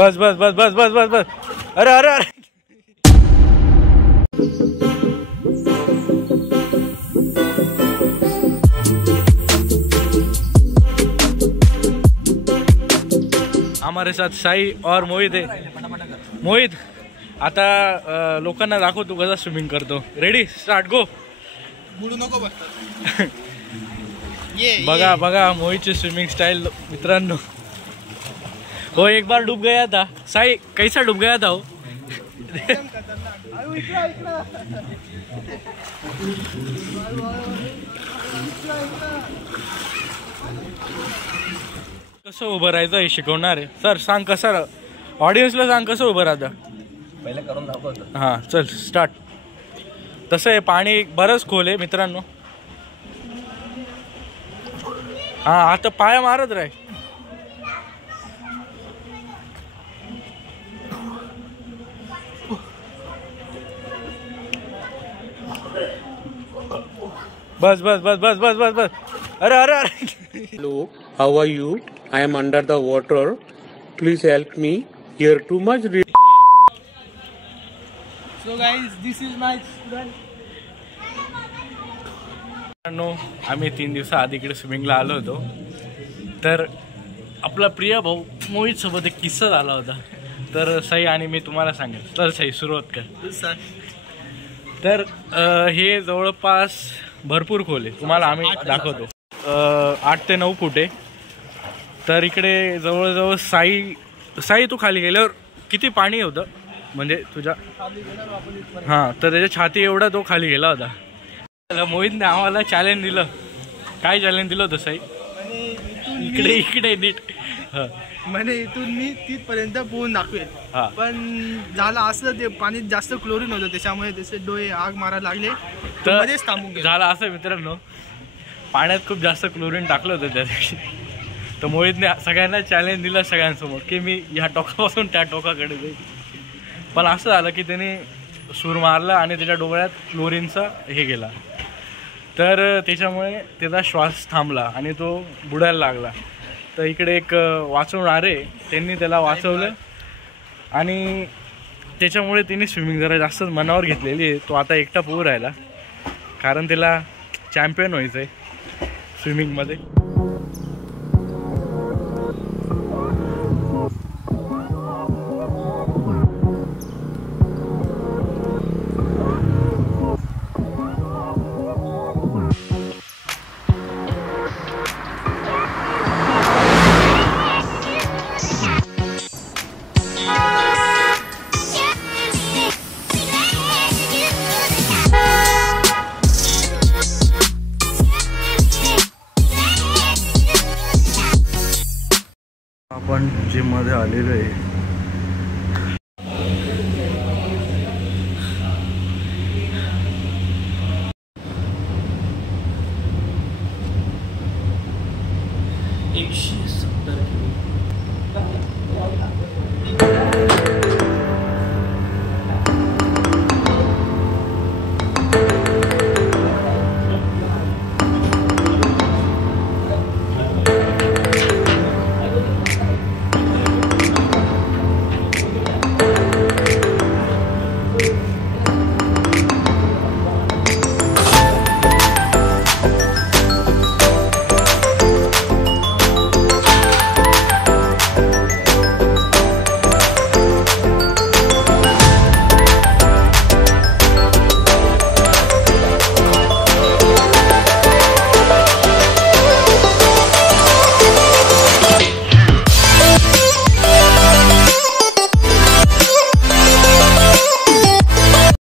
बस बस बस बस बस बस बस. अरे अरे अरे. हमारे साथ साई और मोहित है. मोहित आता लोकांना दाखव तू कसा स्विमिंग करतो. रेडी स्टार्ट गो. बुडू नको बघा बघा मोहितची स्विमिंग स्टाइल मित्रांनो. वो एक बार डूब गया था. साई कैसा डूब गया था वो. कसं उभं राहायचं हे शिकवणार आहे सर. सांग कसं ऑडियन्सला सांग कसं उभं राहतं पहिले करून दाखवतो. हां चल स्टार्ट. तसं आहे पाणी बरंच खोल आहे मित्रांनो. हां आता पाया मारत राह. बस बस बस बस बस बस बस. अरे अरे अरे. Hello, how are you? I am under the water. Please help me. Here too much. So guys, this is my student. आम्ही 3 दिवसाआधी इकडे स्विमिंगला आलो होतो. तर आपला प्रिय भाऊ मोहित सोबत एक किस्सा झाला होता. तर सई आणि मी तुम्हाला सांगेल. तर सई सुरुवात कर. तर हे जवळपास भरपूर खोल आहे. तुम्हाला आम्ही दाखवतो. 8 ते 9 फूट आहे. तर इकडे जवळजवळ साई तू खाली गेल्यावर किती पाणी होतं म्हणजे तुझ्या. हां तर त्याच्या छाती एवढा तो खाली गेला होता. मोहितने आम्हाला चॅलेंज दिलं. काय चॅलेंज दिलं होतं साई. इकडे इकडे नीट. म्हणजे इथून मी तिथपर्यंत पोहून दाखवेल. पण झालं असं ते पाणीत जास्त क्लोरीन होतं त्याच्यामुळे त्याचे डोळे आग मारायला लागले. तर मध्येच थांबून गेले. झालं असं मित्रांनो पाण्यात खूप जास्त क्लोरीन टाकलं होतं त्या दिवशी. तर मोहितने सगळ्यांना चॅलेंज दिलं सगळ्यांसमोर की मी ह्या टोकापासून त्या टोकाकडे जाईल. पण असं झालं की त्याने सूर मारला आणि त्याच्या डोळ्यात क्लोरीनचा हे गेला. तर त्याच्यामुळे त्याचा श्वास थांबला आणि तो बुडायला लागला. तर इकडे एक वाचवणारे त्यांनी त्याला वाचवलं आणि त्याच्यामुळे त्याने स्विमिंग जरा जास्त मनावर घेतलेली आहे. तो आता एकटा पोहू राहिला कारण त्याला चॅम्पियन व्हायचं आहे स्विमिंगमध्ये. आपण जिममध्ये आलेलो आहे.